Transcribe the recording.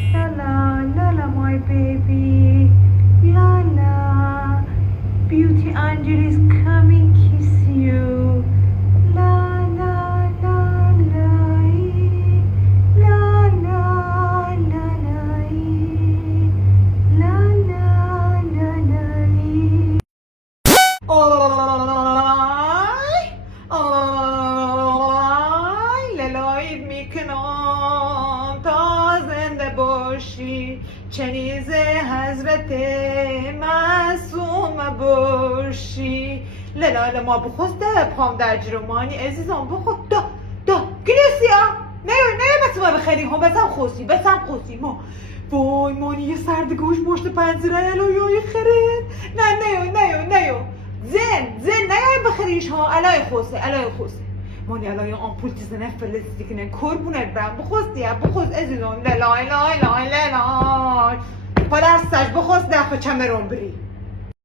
La la, la la, my baby. La la. Beauty angel is coming kiss you. La la la la. La la la la. La la la la. آی للاید میکنم تا زنده باشی چنیز حضرت معصوم باشی للا ما بخواسته پام در جرمانی عزیزم بخواد دا گلیسیا نه بس ما بخریم هم بسم خوصی ما وای مانی یه سردگوش مشت پنزیره الایای خرید نه زن نیای بخریش ها الای خوصه مانی الای آمپول تیزنه فلستی کنه کربونه برم بخوست ازیدون لای پدر سج بخوست دفع چمرون بری